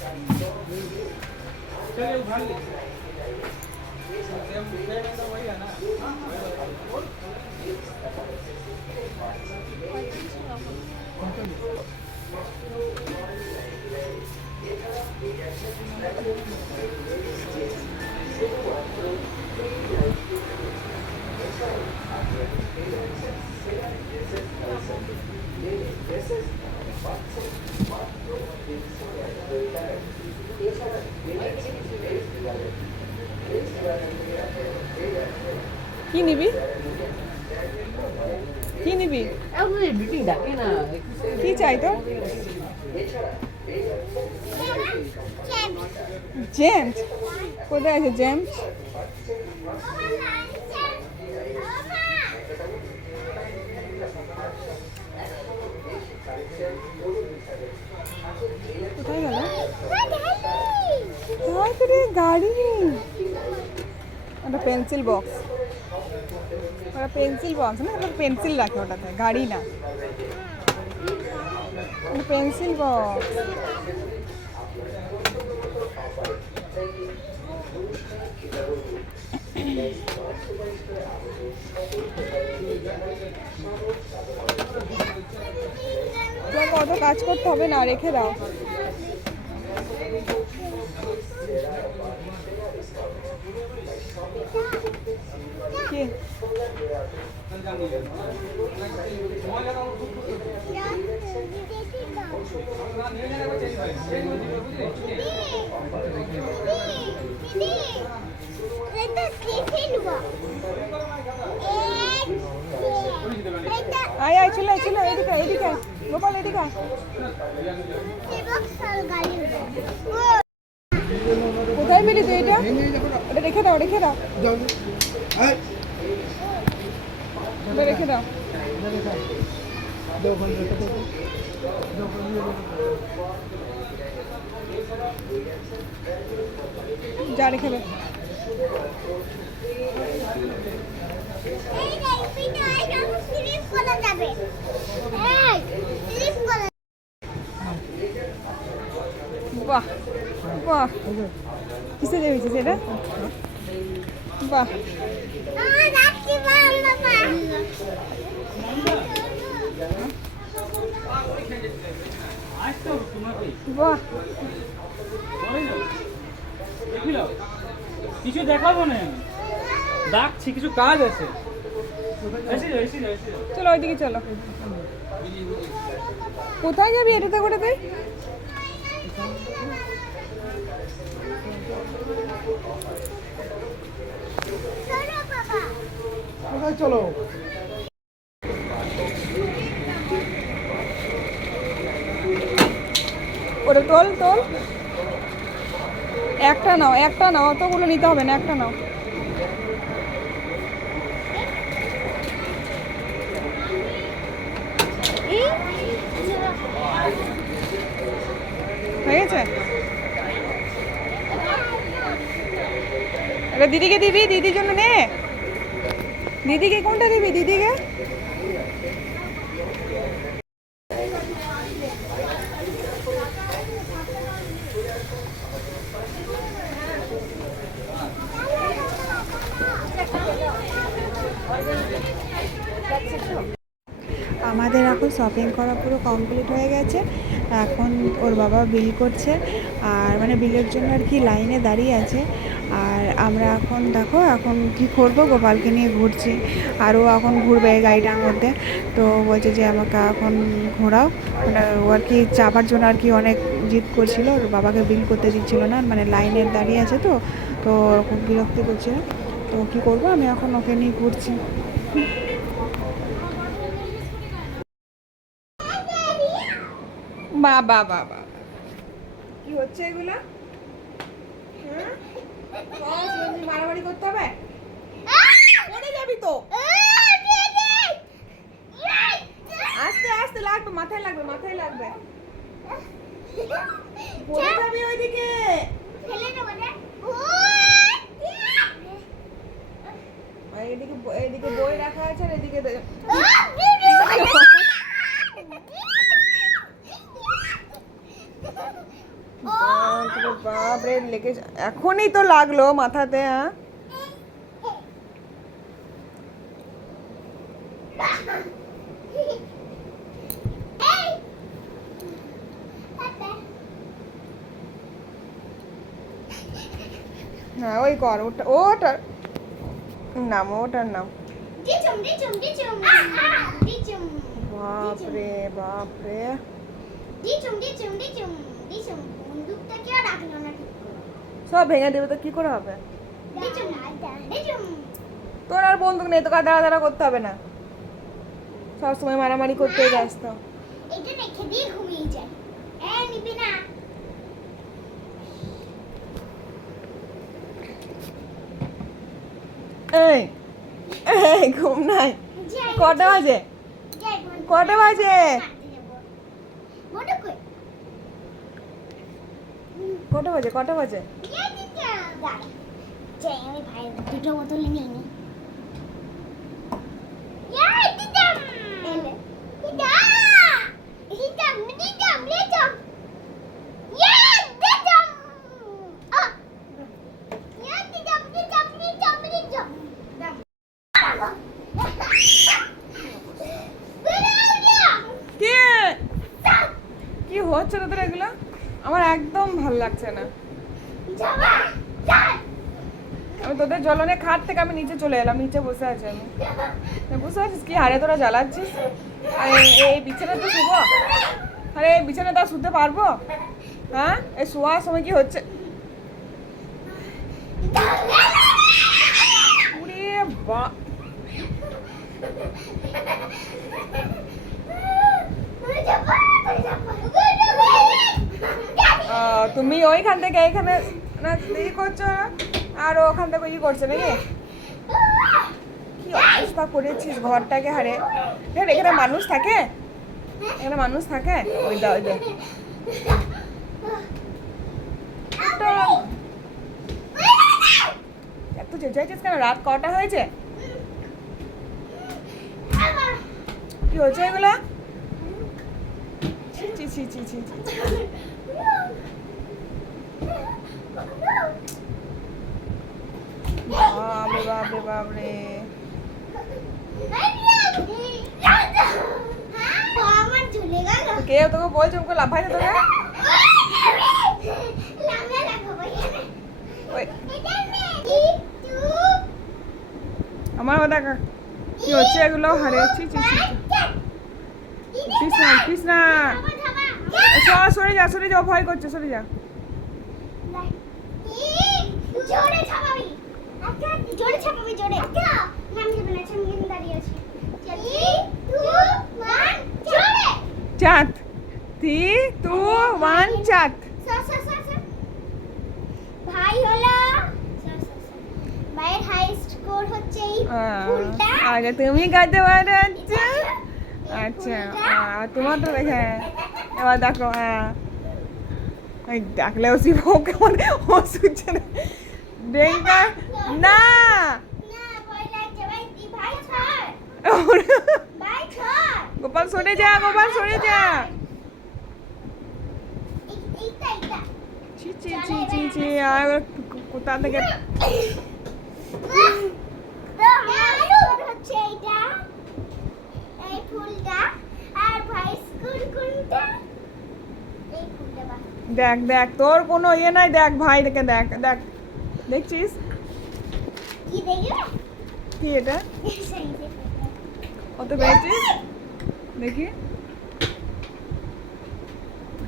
चलिए उभार लीजिए। तो वही है ना। কি নিবি? কি নিবি? কি চাই তোর? জেমস কোথায় আছে জেমস? কোথায় গেল? গাড়ি, একটা পেন্সিল বক্স, ওটা পেন্সিল বক্স না, ওটা পেন্সিল রাখে ওটাতে, গাড়ি না, পেন্সিল বক্স। অত কাজ করতে হবে না, রেখে দাও। কি আয় আয়, চলে চলে, এদিকে এদিকে, গোপাল এদিকে। কোথায় পেলি তুই এটা? ওটা রেখে দাও, রেখে দাও, ওটা রেখে দাও। যা রেখে দাও। বাহ বাহ, কিসে যাবি সেটা? বাহ, বাহ, কিছু দেখাবো না, ডাকছি, কিছু কাজ আছে। চলো ওইদিকে চলো। কোথায় যাবি এটাতে করেতে? কোথায় চলো? ওটা তোল তোল, একটা নাও, একটা নাও, অতগুলো নিতে হবে না, একটা নাও। হয়ে গেছে? এটা দিদিকে দিবি, দিদির জন্য নে। দিদিকে কোনটা দিবি? দিদিকে আমাদের এখন শপিং করা পুরো কমপ্লিট হয়ে গেছে। এখন ওর বাবা বিল করছে, আর মানে বিলের জন্য আর কি লাইনে দাঁড়িয়ে আছে। আর আমরা এখন দেখো এখন কি করব, গোপালকে নিয়ে ঘুরছি, আর ও এখন ঘুরবে গাড়িটার মধ্যে। তো বলছে যে আমাকে এখন ঘোরাও, মানে ও আর কি চাপার জন্য আর কি অনেক জিদ করছিল, ওর বাবাকে বিল করতে দিচ্ছিল না, মানে লাইনে দাঁড়িয়ে আছে, তো তো খুব বিরক্তি করছিল। তো কী করবো, আমি এখন ওকে নিয়ে ঘুরছি। বাবা বাবা, কি হচ্ছে এগুলা? মারামারি করতে হবে, পড়ে যাবি তো। আস্তে আস্তে লাগবে, মাথায় লাগবে, মাথায় লাগবে, পড়ে যাবি ওইদিকে। এদিকে এদিকে বই রাখা আছে, আর এদিকে বাপ রে লেগে এখনই তো লাগলো মাথাতে। হ্যাঁ হ্যাঁ ওই কর ওটা ওটার নাম ওটার নাম। বাপরে বাপরে সব ভেঙে দেবে তো কি করে হবে? তোর আর বন্দুক নেই, তোকে আর দাঁড়া দাঁড়া করতে হবে না, সব সময় মারামারি করতে যাস তো। এটা রেখে দিয়ে ঘুমিয়ে যায়। নিবি না? এই এই ঘুম নাই? কটা বাজে? কটা বাজে? কটা বাজে? কটা বাজে? আমি ভাইয়ের দুটো বোতল নিয়ে নিই। কি কি হচ্ছে তোদের এগুলো? আমার একদম ভালো লাগছে না। আমি তোদের জ্বলনে খাট থেকে আমি নিচে চলে এলাম, নিচে বসে আছি আমি। বুঝতে পারছিস কি হারে তোরা জ্বালাচ্ছিস? এই বিছানা তো শুবো? আরে এই বিছানা তো শুতে পারবো? হ্যাঁ এই শোয়ার সময় কি হচ্ছে? ওরে বা তুমি ওইখান থেকে এইখানে না ই করছো আর ওখান থেকে ই করছে নাকি? কি অবস্থা করেছিস ঘরটাকে হারে। এখানে মানুষ থাকে? এখানে মানুষ থাকে? ওই দা ওই দা এত চেঁচাইছিস কেন? রাত কটা হয়েছে? কি হচ্ছে এগুলো? ছি ছি ছি ছি ছি ছি। বাপরে বাপরে বাপরে। কে তোকে বলছে ওকে লাফাইতে তোকে? আমার দেখা কি হচ্ছে এগুলো? হারে ছি ছি ছি। উঠিস না উঠিস না, সরে যা সরে যা, ভয় করছে, সরে যা। জোরে ছাপাবি, আচ্ছা জোরে ছাপাবি, জোরে নাম যাবে না, সামনে দাঁড়িয়ে আছি। 3 2 1 জোরে চাঁদ। 3 2 1 চাঁদ। ভাই হলো ভাইয়ের হাই স্কোর হচ্ছে এই ফুলটা। আগে তুমি গাইতে পারো? আচ্ছা আচ্ছা তোমার তো দেখে এবার দেখো। হ্যাঁ ডাকলেও শিব ওকে মানে ও শুনছে না। ডেঙ্গা না গোপাল সরে যা, গোপাল সরে যা। ছি ছি ছি ছি ছি। আর কোথা থেকে হচ্ছে এইটা, এই ফুলটা, আর ভাই স্কুল কোনটা? এই ফুলটা। দেখ দেখ তোর কোনো ইয়ে নাই, দেখ ভাই দেখে দেখ দেখ, দেখছিস কি দেখবে? কি এটা? কত পেয়েছিস দেখি,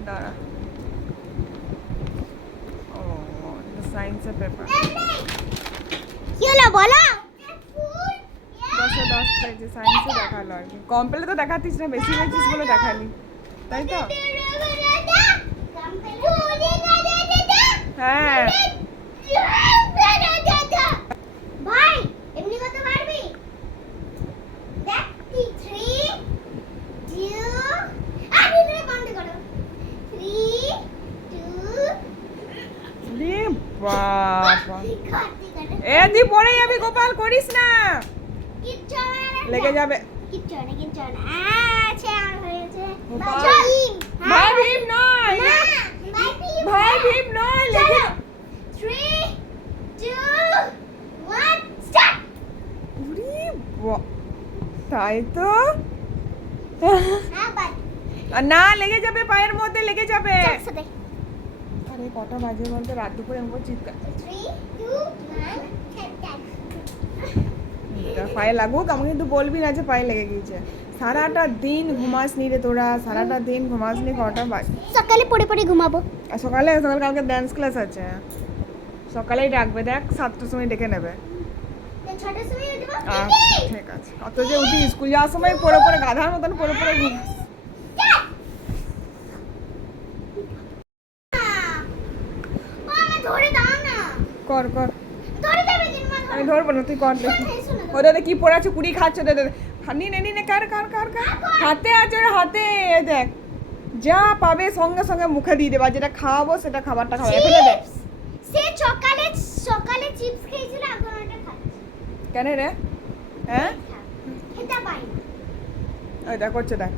দাঁড়া। ও সায়েন্সের পেপার। কি হলো বলো? 10 পেয়েছি, সায়েন্সে দেখালো আর কি। কমপ্লে তো দেখাতিস না, বেশি পেয়েছিস বলে দেখালি, তাই তো? হ্যাঁ ভাই এমনি কত পারবি? দেখ 3 2 আরে রে বন্ধ করো। 3 2 রে বাবা, এ দি পড়ে যাবি গোপাল, করিস না, কিচ্ছু হবে না, লেগে যাবে। কিচ্ছু হবে না, কিচ্ছু হবে না। আচ্ছা আর হয়েছে। ভাই ভীম নয়, ভাই ভাই ভীম নয়, তাই তো আবার আর না লেগে যাবে, পায়ের মধ্যে লেগে যাবে। একসাথে আরে কটা বাজে বলতে, রাত দুপুরে এমন চিৎকার। 3 2 1 পায়ে লাগুক, আমাকে কিন্তু বলবি না যে পায়ে লেগে গিয়েছে। সারাটা দিন ঘুমাসনি রে তোরা, সারাটা দিন ঘুমাসনি। কটা বাজে? সকালে পড়ে পড়ে ঘুমাবো। আর সকালে কালকে ডান্স ক্লাস আছে, সকালেই ডাকবে, দেখ 7টার সময় ডেকে নেবে। 6টার সময় উঠবো। আচ্ছা ঠিক আছে। অত যে উঠি স্কুল যাওয়ার সময় পড়ে পড়ে গাধার মতন পড়ে পড়ে ঘুমাস। মামা ধরে দাও না। কর কর, ধরে দেবে কিন্তু মা আমি ধরবো না, তুই কর দেখি। শোনো ওদের কি পড়ে আছে, কুড়ি খাচ্ছে দে। নে নে নে, কার কার কার কার হাতে আছে ওর হাতে, এ দেখ যা পাবে সঙ্গে সঙ্গে মুখে দিয়ে দেবা, যেটা খাওয়াবো সেটা খাবারটা খাওয়াবে, ফেলে দে। সে সকালে সকালে চিপস খেয়েছিল, এখন ওটা খাচ্ছে। কেন রে? হ্যাঁ খেতে পাই না। ওই দেখ করছে, দেখ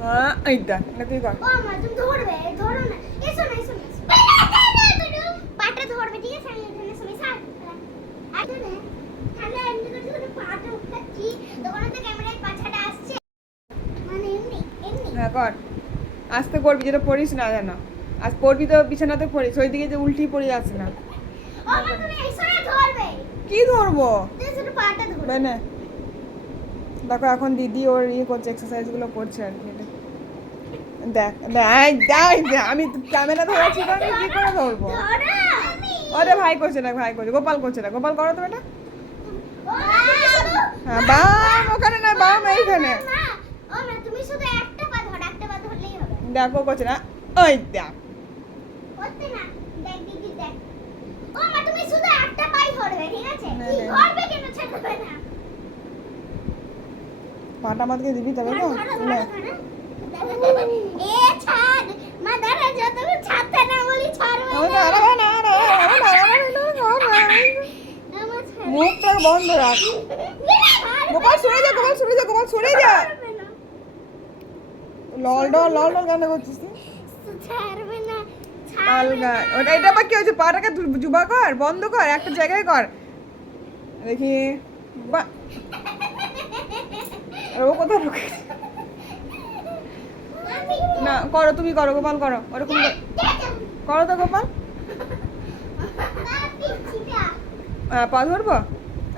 হ্যাঁ এই দেখ, না তুই কর। ও মা তুমি ধরবে, ধরো না। এসো না এসো না এসো। পাটা ধরবে, ঠিক আছে? আমি এখানে সময় সাথ আরে না তাহলে এমনি করে যখন পাটা উঠাচ্ছি তখন তো ক্যামেরায় পাছাটা আসছে, মানে এমনি এমনি। হ্যাঁ কর, আস্তে করবি, যেটা পড়িস না যেন। আজ পড়বি তো বিছানাতে পড়িস, ওই দিকে যে উল্টি পড়ে যাস না। ও মা তুমি এসো না, ধরবে। কি ধরবো? তুই শুধু পাটা ধরবে। বেনে দেখো এখন দিদি ওর করছে, এক্সারসাইজ গুলো করছে আর কি। দেখ দেখ দেখ দেখ, আমি ক্যামেরা ধরেছি তো, আমি কি করে ধরবো? ধরো। ওরে ভাই করছে না, ভাই করছে, গোপাল করছে না। গোপাল করো তো এটা। ও মা তুমি শুধু হ্যাঁ বাম ওখানে না, বাম এইখানে। মা ও মা তুমি শুধু একটা পা ধরো, একটা পা ধরলেই হবে। দেখো করছে না, ওই দেখ। করতে না, দেখ দিদি দেখ। ও মা তুমি শুধু একটা পাই ধরবে, ঠিক আছে? না, তুই না। ধরবে কেন, ছাড়বে না। পাটা মাতকে দিবি তবে তো। ধরো, ধরো, ধরো, ধরো। এ ছাড়, মা দাঁড়া, যতক্ষণ ছাড়তে না বলি ছাড়বে না। আমার ছাড়। মুখটা বন্ধ রাখ। গোপাল সরে যা, গোপাল সরে যা, গোপাল সরে যা। ছাড়বে না, লল ডল লল ডল কেন করছিস তুই? ছাড়বে না, আলগা ওটা, এটা আবার কি হচ্ছে? পাটাকে জুবা কর, বন্ধ কর, একটা জায়গায় কর দেখি। বা আর ও কোথায় ঢুকে? না করো, তুমি করো, গোপাল করো, ওরকম করো তো গোপাল। পা ধরবো?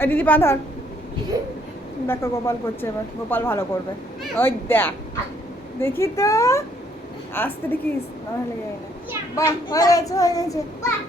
দিদি পা ধর। দেখো গোপাল করছে, এবার গোপাল ভালো করবে। ওই দেখ, দেখি তো, আসতে দেখিস, না হলে যায় না। বাহ হয়ে গেছে, হয়ে গেছে। বাহ